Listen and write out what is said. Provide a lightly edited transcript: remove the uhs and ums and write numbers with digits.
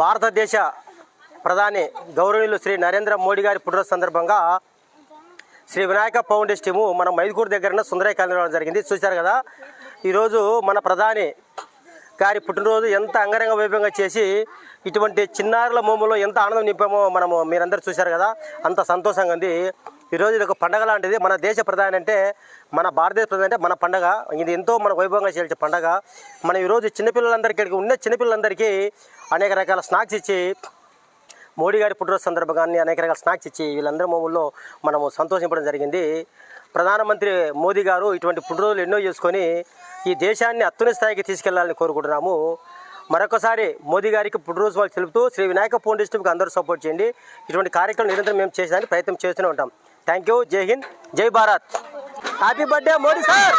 భారతదేశ ప్రధాని గౌరవనీయులు శ్రీ నరేంద్ర మోడీ గారి పుట్టినరోజు సందర్భంగా శ్రీ వినాయక ఫౌండేషన్ టీము మన మైదుకూరు దగ్గర సుందరయ్య కాలనీ జరిగింది. చూశారు కదా, ఈరోజు మన ప్రధాని గారి పుట్టినరోజు ఎంత అంగరంగ వైభవంగా చేసి ఇటువంటి చిన్నారుల మోములో ఎంత ఆనందం నింపామో మీరందరూ చూశారు కదా. అంత సంతోషంగా ఉంది. ఈరోజు ఇది ఒక పండగ లాంటిది. మన దేశ ప్రధాని అంటే, మన భారతదేశ ప్రధాని అంటే మన పండగ. ఇది ఎంతో మన వైభవంగా చేసే పండగ. మనం ఈరోజు చిన్నపిల్లలందరికీ ఉన్న చిన్నపిల్లలందరికీ అనేక రకాల స్నాక్స్ ఇచ్చి, మోడీ గారి పుట్టినరోజు సందర్భంగా అనేక రకాల స్నాక్స్ ఇచ్చి వీళ్ళందరి మోముల్లో మనము సంతోషించడం జరిగింది. ప్రధానమంత్రి మోదీ గారు ఇటువంటి పుట్టినరోజులు ఎన్నో చేసుకొని ఈ దేశాన్ని అత్యున్నత స్థాయికి తీసుకెళ్లాలని కోరుకుంటున్నాము. మరొకసారి మోదీ గారికి పుట్టినరోజు వాళ్ళు తెలుపుతూ శ్రీ వినాయక ఫౌండేషన్కి అందరూ సపోర్ట్ చేయండి. ఇటువంటి కార్యక్రమం నిరంతరం మేము చేసేదానికి ప్రయత్నం చేస్తూనే ఉంటాం. Thank you. జై హింద్, జై Bharat. Happy birthday Modi sir.